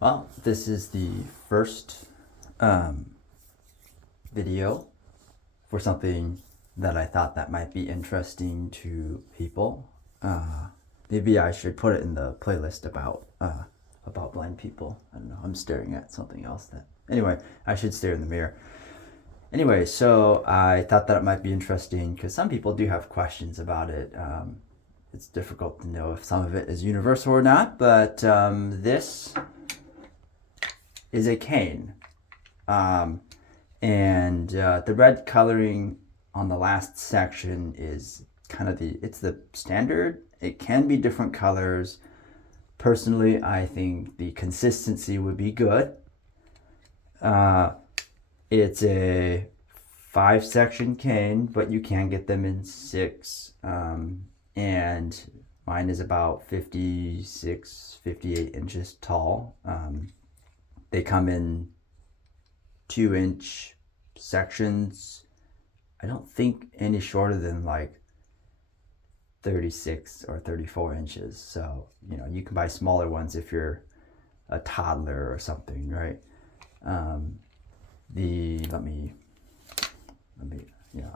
Well, this is the first um, video for something that I thought that might be interesting to people. Maybe I should put it in the playlist about blind people. I don't know. I'm staring at something else. That anyway, I should stare in the mirror. Anyway, so I thought that it might be interesting because some people do have questions about it. It's difficult to know if some of it is universal or not, but this is a cane. Um, and the red coloring on the last section is kind of it's the standard. It can be different colors. Personally, I think the consistency would be good. Uh, it's a 5 section cane, but you can get them in 6. And mine is about 56, 58 inches tall. They come in 2-inch sections. I don't think any shorter than like 36 or 34 inches. So, you can buy smaller ones if you're a toddler or something, right? Let me,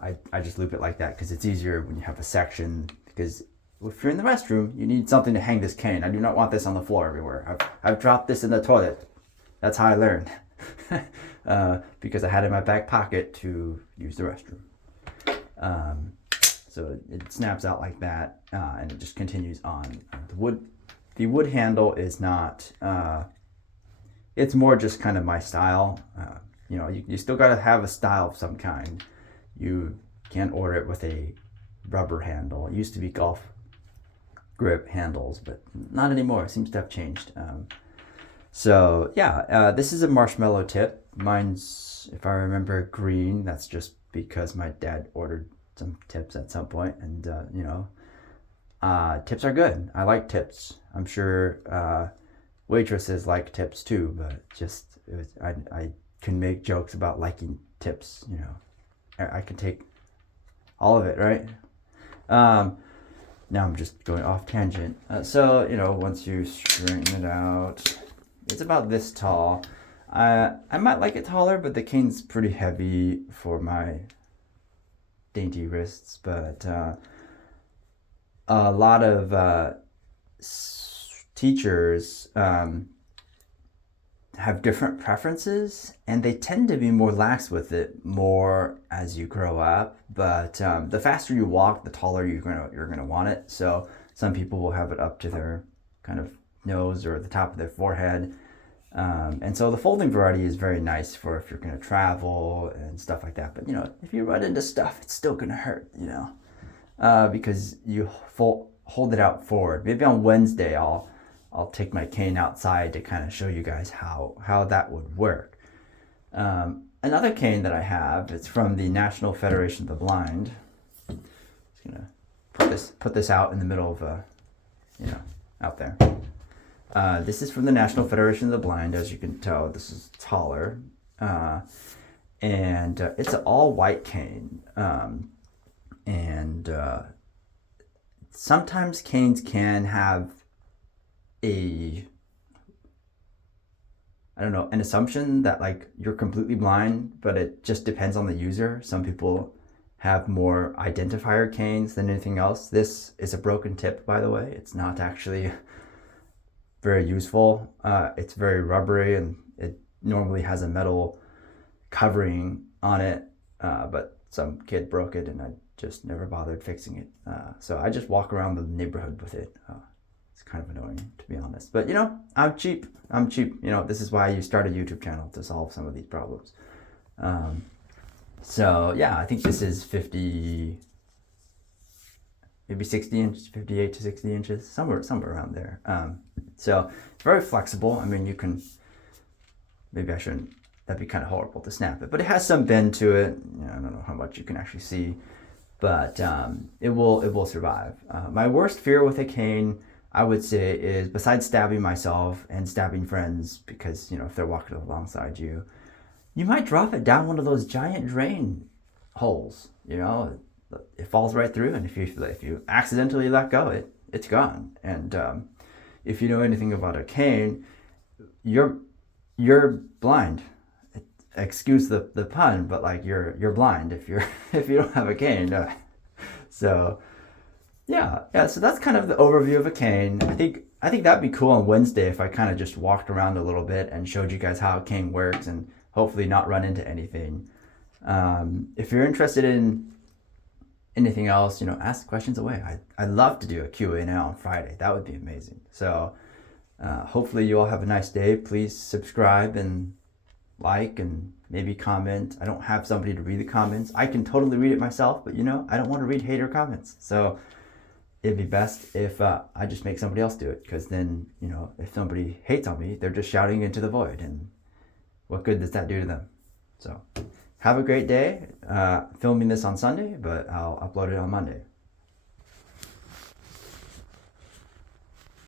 I just loop it like that because it's easier when you have a section. Because if you're in the restroom, you need something to hang this cane. I do not want this on the floor everywhere. I've dropped this in the toilet. That's how I learned. Because I had it in my back pocket to use the restroom. So it snaps out like that, and it just continues on. The wood handle is not. It's more just kind of my style. You still got to have a style of some kind. You can't order it with a rubber handle. It used to be golf grip handles, but not anymore. It seems to have changed. So yeah, this is a marshmallow tip. Mine's, if I remember, green. That's just because my dad ordered some tips at some point, and tips are good. I like tips. I'm sure waitresses like tips too, but I can make jokes about liking tips. I can take all of it, right? Now I'm just going off tangent. So once you straighten it out, it's about this tall. I might like it taller, but the cane's pretty heavy for my dainty wrists. But a lot of teachers have different preferences, and they tend to be more lax with it more as you grow up. But the faster you walk, the taller you're gonna want it. So some people will have it up to their kind of nose or the top of their forehead. And so the folding variety is very nice for if you're going to travel and stuff like that. But if you run into stuff, it's still going to hurt. Because you hold it out forward. Maybe on Wednesday I'll take my cane outside to kind of show you guys how that would work. Another cane that I have, it's from the National Federation of the Blind. Just gonna put this out in the middle of out there. This is from the National Federation of the Blind. As you can tell, this is taller. And it's an all-white cane. And sometimes canes can have an assumption that like you're completely blind, but it just depends on the user. Some people have more identifier canes than anything else. This is a broken tip, by the way. It's not actually very useful. It's very rubbery, and it normally has a metal covering on it, but some kid broke it and I just never bothered fixing it. So I just walk around the neighborhood with it. It's kind of annoying, to be honest, but I'm cheap. This is why you start a YouTube channel, to solve some of these problems. So yeah, I think this is 50, maybe 60 inches, 58 to 60 inches, somewhere around there. So it's very flexible. I mean, you can, maybe I shouldn't, that'd be kind of horrible to snap it, but it has some bend to it. I don't know how much you can actually see, but it will survive. My worst fear with a cane, I would say, is besides stabbing myself and stabbing friends, because if they're walking alongside you, you might drop it down one of those giant drain holes. It falls right through, and if you accidentally let go, it's gone. And if you know anything about a cane, you're blind. Excuse the pun, but like you're blind if you're if you don't have a cane. So yeah. So that's kind of the overview of a cane. I think that'd be cool on Wednesday if I kind of just walked around a little bit and showed you guys how a cane works and hopefully not run into anything. If you're interested in anything else, you know, ask questions away. I'd love to do a Q&A on Friday. That would be amazing. So hopefully you all have a nice day. Please subscribe and like and maybe comment. I don't have somebody to read the comments. I can totally read it myself, but you know, I don't want to read hater comments. So it'd be best if I just make somebody else do it, because then, you know, if somebody hates on me, they're just shouting into the void, and what good does that do to them? So have a great day. Filming this on Sunday, but I'll upload it on Monday.